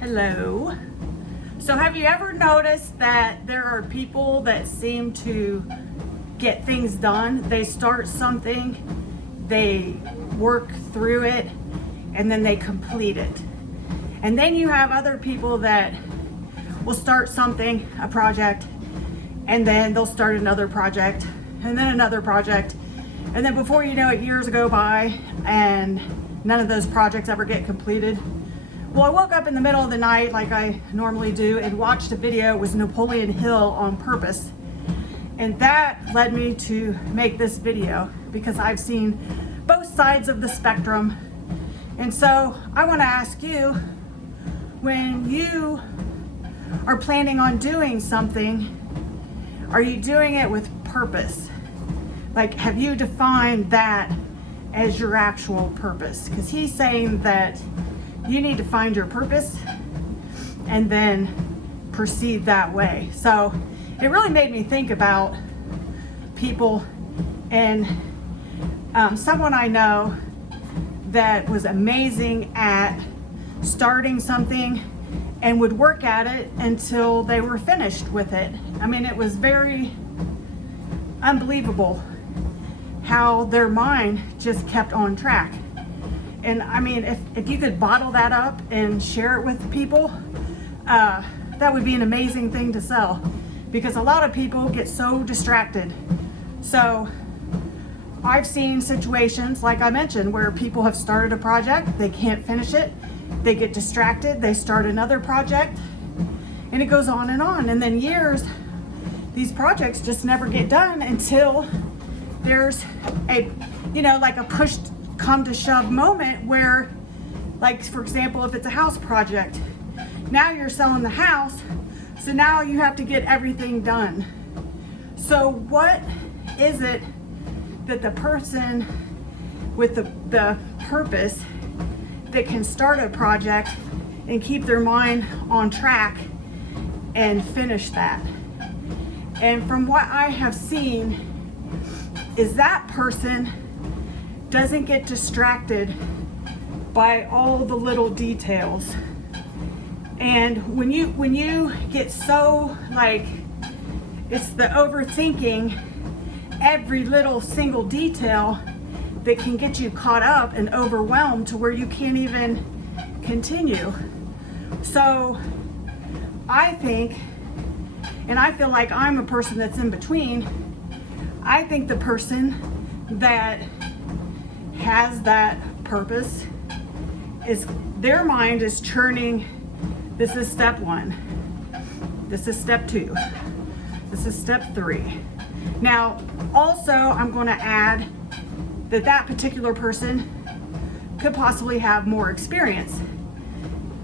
Hello. So have you ever noticed that there are people that seem to get things done? They start something, they work through it, and then they complete it. And then you have other people that will start something, a project, and then they'll start another project, and then another project. And then before you know it, years go by and none of those projects ever get completed. Well, I woke up in the middle of the night like I normally do and watched a video. It was Napoleon Hill on purpose. And that led me to make this video because I've seen both sides of the spectrum. And so I want to ask you, when you are planning on doing something, are you doing it with purpose? Like, have you defined that as your actual purpose? Because he's saying that you need to find your purpose and then proceed that way. So it really made me think about people, and someone I know that was amazing at starting something and would work at it until they were finished with it. I mean, it was very unbelievable how their mind just kept on track. And I mean, if you could bottle that up and share it with people, that would be an amazing thing to sell, because a lot of people get so distracted. So I've seen situations, like I mentioned, where people have started a project, they can't finish it, they get distracted, they start another project, and it goes on. And then years, these projects just never get done until there's a, like a push come to shove moment where, like, for example, if it's a house project, now you're selling the house, so now you have to get everything done. So what is it that the person with the purpose that can start a project and keep their mind on track and finish that? And from what I have seen, is that person doesn't get distracted by all the little details. And when you get so, like, it's the overthinking every little single detail that can get you caught up and overwhelmed to where you can't even continue. So I think, and I feel like I'm a person that's in between, I think the person that has that purpose is, their mind is churning. This is step 1. This is step 2. This is step 3. Now, also, I'm going to add that that particular person could possibly have more experience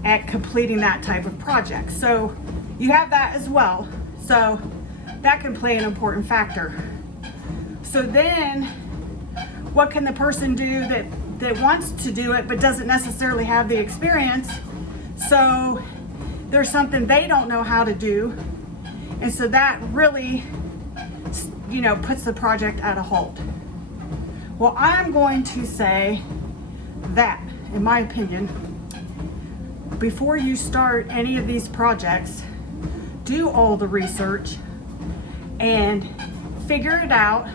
at completing that type of project. So you have that as well. So that can play an important factor. So then, what can the person do that wants to do it but doesn't necessarily have the experience? So there's something they don't know how to do, and so that really, puts the project at a halt. Well, I'm going to say that, in my opinion, before you start any of these projects, do all the research and figure it out.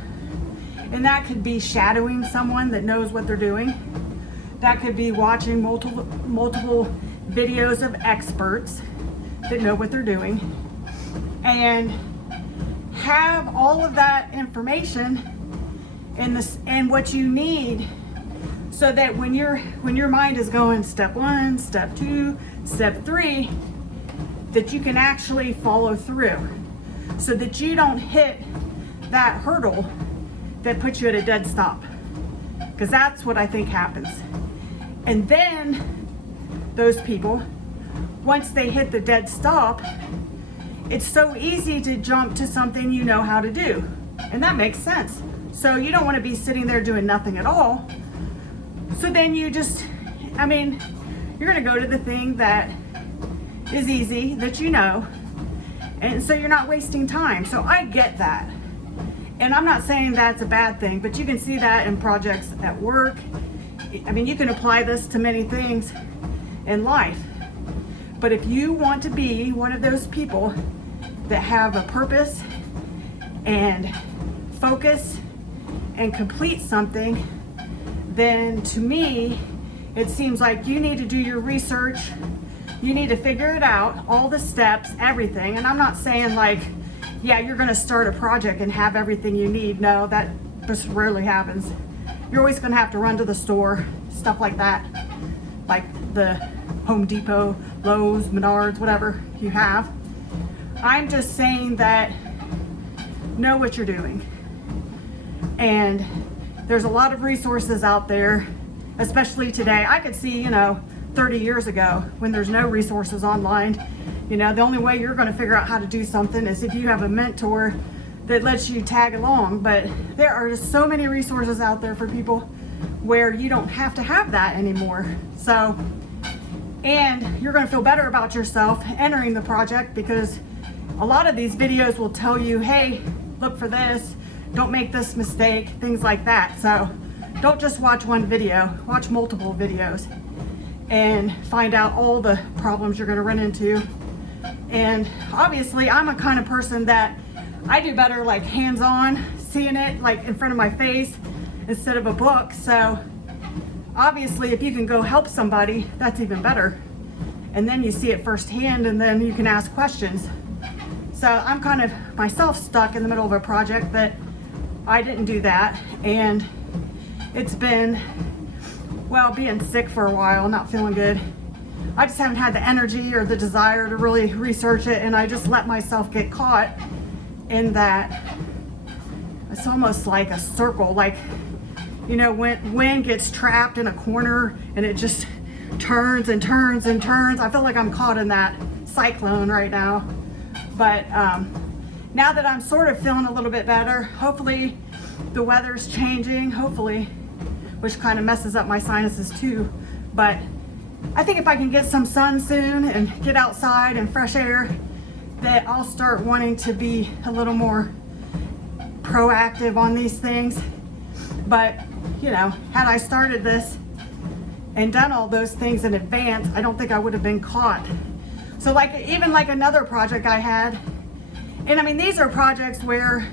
And that could be shadowing someone that knows what they're doing. That could be watching multiple videos of experts that know what they're doing, and have all of that information and what you need, so that when your mind is going step 1, step 2, step 3, that you can actually follow through, so that you don't hit that hurdle that puts you at a dead stop, because that's what I think happens. And then those people, once they hit the dead stop, it's so easy to jump to something you know how to do, and that makes sense. So you don't want to be sitting there doing nothing at all. So then you're going to go to the thing that is easy, that and so you're not wasting time. So I get that. And I'm not saying that's a bad thing, but you can see that in projects at work. I mean, you can apply this to many things in life. But if you want to be one of those people that have a purpose and focus and complete something, then to me, it seems like you need to do your research. You need to figure it out, all the steps, everything. And I'm not saying like, yeah, you're gonna start a project and have everything you need. No, that just rarely happens. You're always gonna have to run to the store, stuff like that, like the Home Depot, Lowe's, Menards, whatever you have. I'm just saying that know what you're doing. And there's a lot of resources out there, especially today. I could see, 30 years ago when there's no resources online, the only way you're going to figure out how to do something is if you have a mentor that lets you tag along. But there are just so many resources out there for people where you don't have to have that anymore. So, and you're going to feel better about yourself entering the project, because a lot of these videos will tell you, hey, look for this, don't make this mistake, things like that. So don't just watch one video, watch multiple videos and find out all the problems you're going to run into. And obviously I'm a kind of person that I do better like hands-on, seeing it like in front of my face instead of a book. So obviously if you can go help somebody, that's even better. And then you see it firsthand and then you can ask questions. So I'm kind of myself stuck in the middle of a project that I didn't do that. And it's been, well, being sick for a while, not feeling good. I just haven't had the energy or the desire to really research it, and I just let myself get caught in that. It's almost like a circle, like, when wind gets trapped in a corner and it just turns and turns and turns. I feel like I'm caught in that cyclone right now. But now that I'm sort of feeling a little bit better, hopefully the weather's changing, hopefully, which kind of messes up my sinuses too. But I think if I can get some sun soon and get outside and fresh air, that I'll start wanting to be a little more proactive on these things. But, had I started this and done all those things in advance, I don't think I would have been caught. So even like another project I had, and I mean, these are projects where,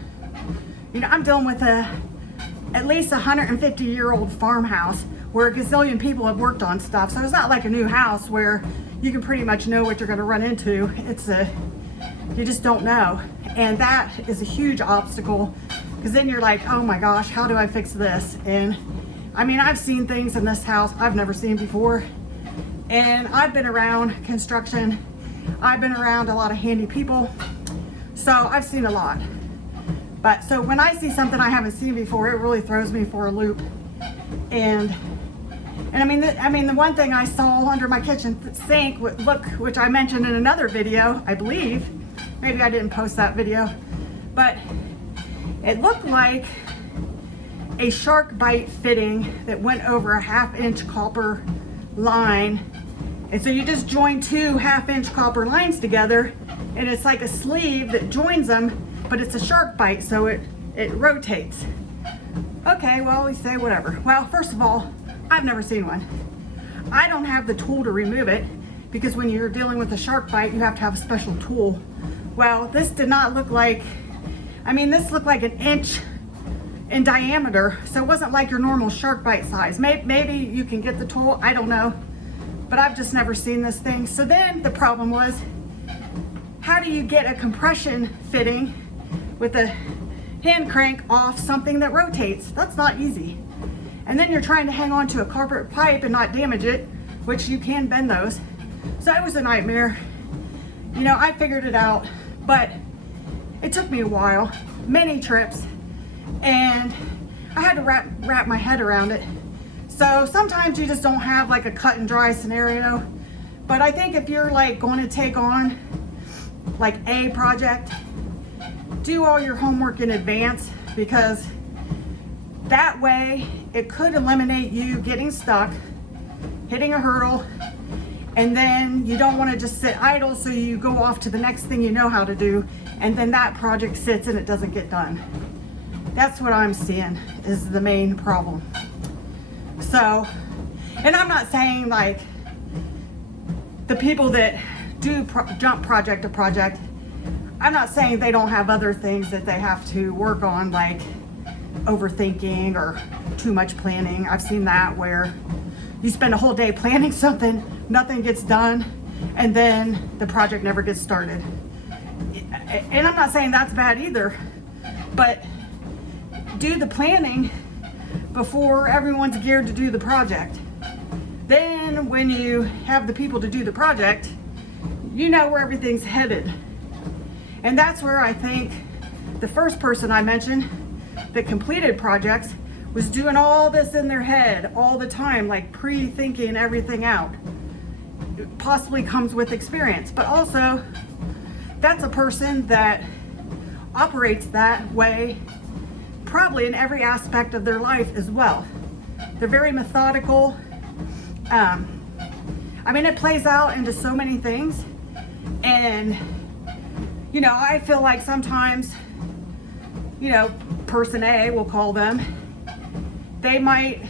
I'm dealing with at least 150-year-old farmhouse where a gazillion people have worked on stuff. So it's not like a new house where you can pretty much know what you're going to run into. You just don't know. And that is a huge obstacle, because then you're like, oh my gosh, how do I fix this? And I mean, I've seen things in this house I've never seen before. And I've been around construction. I've been around a lot of handy people. So I've seen a lot. But so when I see something I haven't seen before, it really throws me for a loop. And I mean, the one thing I saw under my kitchen sink, which I mentioned in another video, I believe, maybe I didn't post that video, but it looked like a shark bite fitting that went over a 1/2-inch copper line. And so you just join 2 1/2-inch copper lines together, and it's like a sleeve that joins them, but it's a shark bite, so it rotates. Okay, well, we say whatever. Well, first of all, I've never seen one. I don't have the tool to remove it, because when you're dealing with a shark bite, you have to have a special tool. Well, this did not look like, this looked like 1 inch in diameter, so it wasn't like your normal shark bite size. Maybe you can get the tool, I don't know, but I've just never seen this thing. So then the problem was, how do you get a compression fitting with a hand crank off something that rotates? That's not easy. And then you're trying to hang on to a carpet pipe and not damage it, which you can bend those. So it was a nightmare. I figured it out, but it took me a while, many trips, and I had to wrap my head around it. So sometimes you just don't have like a cut and dry scenario. But I think if you're like going to take on like a project, do all your homework in advance, because that way it could eliminate you getting stuck, hitting a hurdle, and then you don't want to just sit idle, so you go off to the next thing you know how to do, and then that project sits and it doesn't get done. That's what I'm seeing is the main problem. So, and I'm not saying like the people that jump project to project. I'm not saying they don't have other things that they have to work on, like overthinking or too much planning. I've seen that where you spend a whole day planning something, nothing gets done, and then the project never gets started. And I'm not saying that's bad either, but do the planning before everyone's geared to do the project. Then when you have the people to do the project, you know where everything's headed. And that's where I think the first person I mentioned that completed projects was doing all this in their head all the time, like pre-thinking everything out. It possibly comes with experience, but also that's a person that operates that way probably in every aspect of their life as well. They're very methodical. I mean, it plays out into so many things. And, you know, I feel like sometimes, you know, person A, we'll call them, they might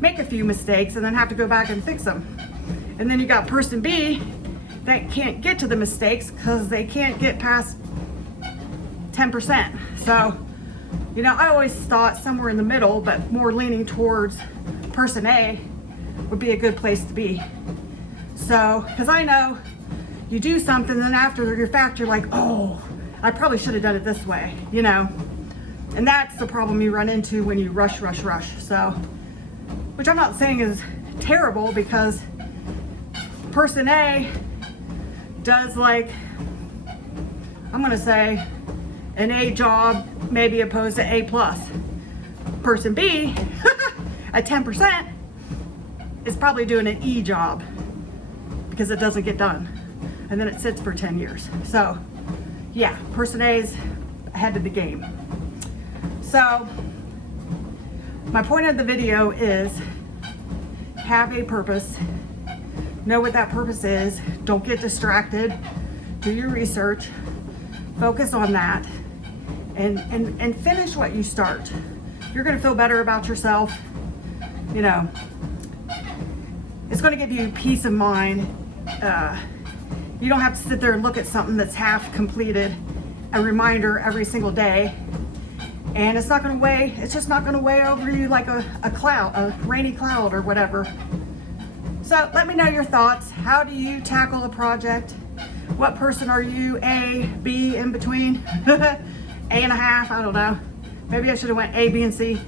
make a few mistakes and then have to go back and fix them. And then you got person B that can't get to the mistakes because they can't get past 10%. So, you know, I always thought somewhere in the middle, but more leaning towards person A would be a good place to be. So, because I know you do something, then after your fact, you're like, oh, I probably should have done it this way, you know? And that's the problem you run into when you rush. So, which I'm not saying is terrible, because person A does, like, I'm gonna say an A job, maybe opposed to A plus. Person B at 10% is probably doing an E job because it doesn't get done. And then it sits for 10 years. So yeah, person A is ahead of the game. So my point of the video is have a purpose. Know what that purpose is. Don't get distracted. Do your research. Focus on that. And finish what you start. You're gonna feel better about yourself. You know, it's gonna give you peace of mind. You don't have to sit there and look at something that's half completed, a reminder every single day. And it's not gonna weigh, it's just not gonna weigh over you like a cloud, a rainy cloud or whatever. So let me know your thoughts. How do you tackle a project? What person are you? A, B, in between? A and a half, I don't know. Maybe I should have went A, B, and C,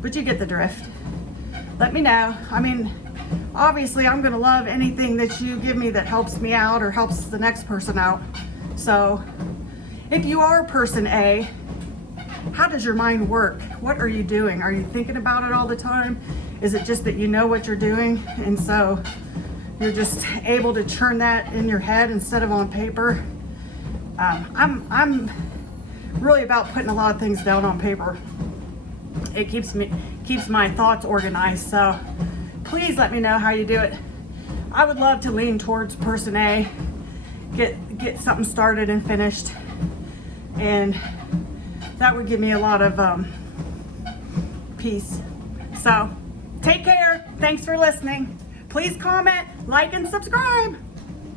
but you get the drift. Let me know. I mean, obviously I'm gonna love anything that you give me that helps me out or helps the next person out. So if you are person A, how does your mind work? What are you doing? Are you thinking about it all the time? Is it just that you know what you're doing and so you're just able to churn that in your head instead of on paper? I'm really about putting a lot of things down on paper. It keeps my thoughts organized. So please let me know how you do it. I would love to lean towards person A, get something started and finished, and that would give me a lot of peace. So take care. Thanks for listening. Please comment, like, and subscribe.